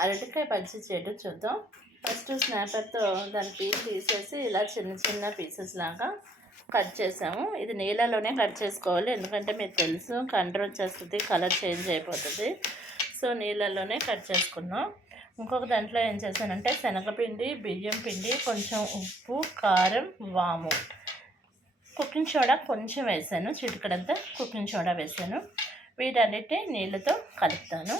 అరటికాయ బజ్జీ చేయడం చూద్దాం. ఫస్ట్ స్నాపర్తో దాని పీస్ తీసేసి ఇలా చిన్న చిన్న పీసెస్ లాగా కట్ చేసాము. ఇది నీళ్ళలోనే కట్ చేసుకోవాలి. ఎందుకంటే మీకు తెలుసు కంట్రోల్ వచ్చేస్తుంది కలర్ చేంజ్ అయిపోతుంది. సో నీళ్ళలోనే కట్ చేసుకున్నాం. ఇంకొక దాంట్లో ఏం చేశానంటే శనగపిండి బియ్యం పిండి కొంచెం ఉప్పు కారం వాము. కుకింగ్ సోడా కొంచెం వేసాను. చిటికడంతా కుకింగ్ సోడా వేసాను. వీటన్నిటి నీళ్ళతో కలుపుతాను.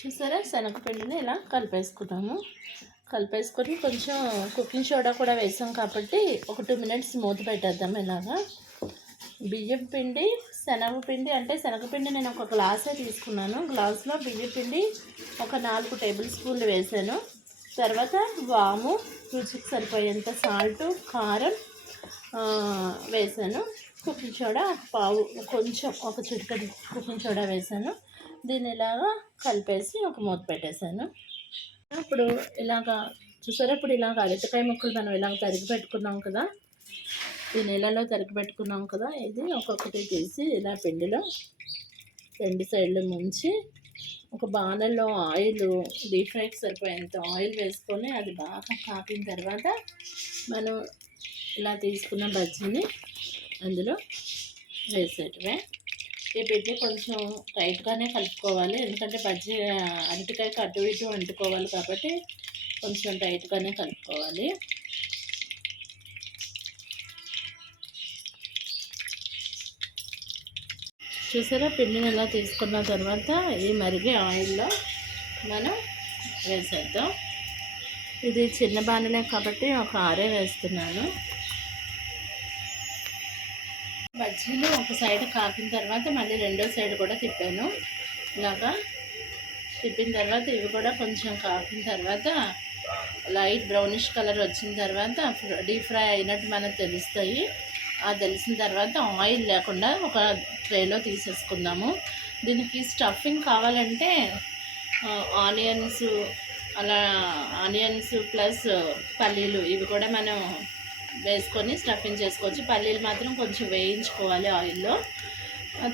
చూసారా? శనగపిండిని ఇలా కలిపేసుకున్నాము కలిపేసుకొని కొంచెం కుకింగ్ సోడా కూడా వేసాం కాబట్టి ఒక టూ మినిట్స్ మూత పెట్టేద్దాం ఇలాగా. బియ్యం పిండి శనగపిండి అంటే శనగపిండి నేను ఒక గ్లాసే తీసుకున్నాను. గ్లాస్లో బియ్యం పిండి ఒక నాలుగు టేబుల్ స్పూన్లు వేసాను. తర్వాత వాము రుచికి సరిపోయేంత సాల్ట్ కారం వేసాను. కుకింగ్ సోడా పావు కొంచెం ఒక చిటికటి కుకింగ్ సోడా వేసాను. దీన్ని ఇలాగా కలిపేసి ఒక మూత పెట్టేశాను. ఇప్పుడు ఇలాగా చూసారా? ఇప్పుడు ఇలాగ అరటికాయ ముక్కలు మనం ఇలాగ తరిగి పెట్టుకున్నాం కదా? ఈ నీళ్ళలో తరిగి పెట్టుకున్నాం కదా? ఇది ఒక్కొక్కటి తీసి ఇలా పిండిలో రెండు సైడ్లు ముంచి ఒక బాణల్లో ఆయిల్ డీప్ ఫ్రైకి సరిపోయేంత ఆయిల్ వేసుకొని అది బాగా కాపిన తర్వాత మనం ఇలా తీసుకున్న బజ్జీని అందులో వేసేటవే ఈ పిండి కొంచెం టైట్గానే కలుపుకోవాలి. ఎందుకంటే బజ్జీ అరటికాయకి అటు ఇటు అంటుకోవాలి కాబట్టి కొంచెం టైట్గానే కలుపుకోవాలి. చూసారా? పిండిని ఇలా తీసుకున్న తర్వాత ఈ మరిగే ఆయిల్లో మనం వేసేద్దాం. ఇది చిన్న బాణలే కాబట్టి ఒక ఆరే వేస్తున్నాను. బజ్జీలు ఒక సైడ్ కాపిన తర్వాత మళ్ళీ రెండో సైడ్ కూడా తిప్పాను. ఇలాగా తిప్పిన తర్వాత ఇవి కూడా కొంచెం కాపిన తర్వాత లైట్ బ్రౌనిష్ కలర్ వచ్చిన తర్వాత డీప్ ఫ్రై అయినట్టు మనకు తెలుస్తాయి. ఆ తెలిసిన తర్వాత ఆయిల్ లేకుండా ఒక ట్రేలో తీసేసుకుందాము. దీనికి స్టఫింగ్ కావాలంటే ఆనియన్స్ అలా ఆనియన్స్ ప్లస్ పల్లీలు ఇవి కూడా మనం వేసుకొని స్టఫింగ్ చేసుకోవచ్చు. పల్లీలు మాత్రం కొంచెం వేయించుకోవాలి ఆయిల్లో.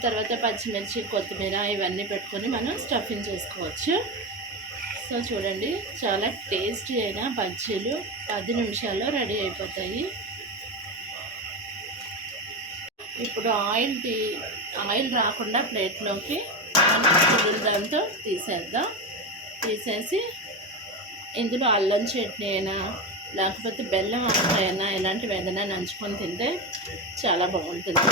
తర్వాత పచ్చిమిర్చి కొత్తిమీర ఇవన్నీ పెట్టుకొని మనం స్టఫింగ్ చేసుకోవచ్చు. సో చూడండి చాలా టేస్టీ అయిన బజ్జీలు పది నిమిషాల్లో రెడీ అయిపోతాయి. ఇప్పుడు ఆయిల్ తీ ఆయిల్ రాకుండా ప్లేట్లోకి మనం దాంతో తీసేద్దాం. తీసేసి ఇందులో అల్లం చట్నీ అయినా లేకపోతే బెల్లం అయినా ఇలాంటివి ఏదైనా నంచుకొని తింటే చాలా బాగుంటుంది.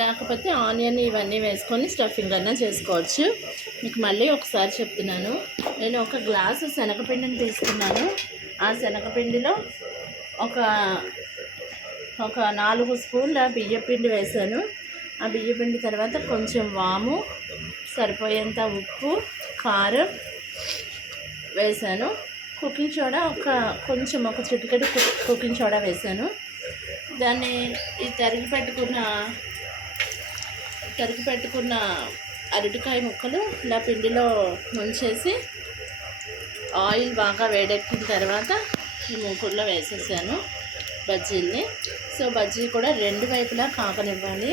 లేకపోతే ఆనియన్ ఇవన్నీ వేసుకొని స్టఫింగ్ అన్నా చేసుకోవచ్చు. మీకు మళ్ళీ ఒకసారి చెప్తున్నాను. నేను ఒక గ్లాసు శనగపిండిని తీసుకున్నాను. ఆ శనగపిండిలో ఒక ఒక నాలుగు స్పూన్ల బియ్యపిండి వేసాను ఆ బియ్యపిండి తర్వాత కొంచెం వాము సరిపోయేంత ఉప్పు కారం వేసాను కుకింగ్ సోడా ఒక కొంచెం ఒక చిటికెడు కుకింగ్ సోడా వేసాను. దాన్ని ఈ తరిగి పెట్టుకున్న తరిగి పెట్టుకున్న అరటికాయ ముక్కలు ఇలా పిండిలో ముంచేసి ఆయిల్ బాగా వేడెక్కిన తర్వాత ఈ మూకుల్లో వేసేసాను బజ్జీల్ని. సో బజ్జీ కూడా రెండు వైపులా కాకనివ్వాలి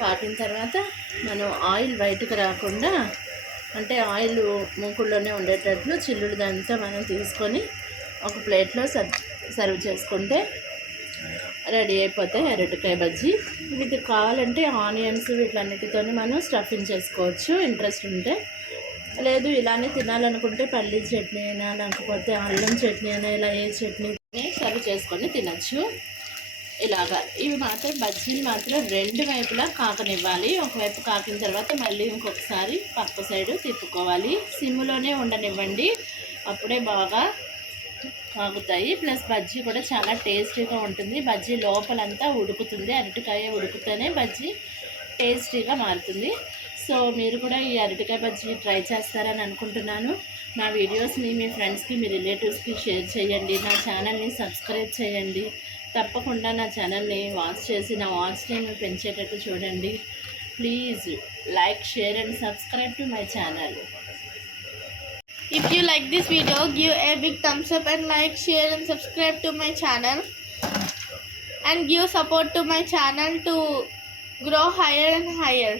కాకిన తర్వాత మనం ఆయిల్ బయటకు రాకుండా అంటే ఆయిల్ మూకుల్లోనే ఉండేటట్లు చిల్లుడిదంతా మనం తీసుకొని ఒక ప్లేట్లో సర్వ్ సర్వ్ చేసుకుంటే రెడీ అయిపోతాయి అరటికాయ బజ్జీ. ఇది కావాలంటే ఆనియన్స్ వీటన్నిటితో మనం స్టఫింగ్ చేసుకోవచ్చు. ఇంట్రెస్ట్ ఉంటే. లేదు ఇలానే తినాలనుకుంటే పల్లీ చట్నీ అయినా లేకపోతే అల్లం చట్నీ అయినా ఇలా ఏ చట్నీ సర్వ్ చేసుకొని తినచ్చు. ఇలాగా. ఇవి మాత్రం బజ్జీలు మాత్రం రెండు వైపులా కాకనివ్వాలి. ఒకవైపు కాకిన తర్వాత మళ్ళీ ఇంకొకసారి పక్క సైడు తిప్పుకోవాలి. సిమ్లోనే ఉండనివ్వండి. అప్పుడే బాగా కాగుతాయి. ప్లస్ బజ్జీ కూడా చాలా టేస్టీగా ఉంటుంది. బజ్జీ లోపలంతా ఉడుకుతుంది. అరటికాయ ఉడుకుతూనే బజ్జీ టేస్టీగా మారుతుంది. సో మీరు కూడా ఈ అరటికాయ బజ్జీ ట్రై చేస్తారని అనుకుంటున్నాను. నా వీడియోస్ని మీ ఫ్రెండ్స్కి మీ రిలేటివ్స్కి షేర్ చేయండి. నా ఛానల్ని సబ్స్క్రైబ్ చేయండి. తప్పకుండా నా ఛానల్ని వాచ్ చేసి నా వాచ్ టైం పెంచేటట్టు చూడండి. Please like share and subscribe to my channel. If you like this video give a big thumbs up and like share and subscribe to my channel and give support to my channel to grow higher and higher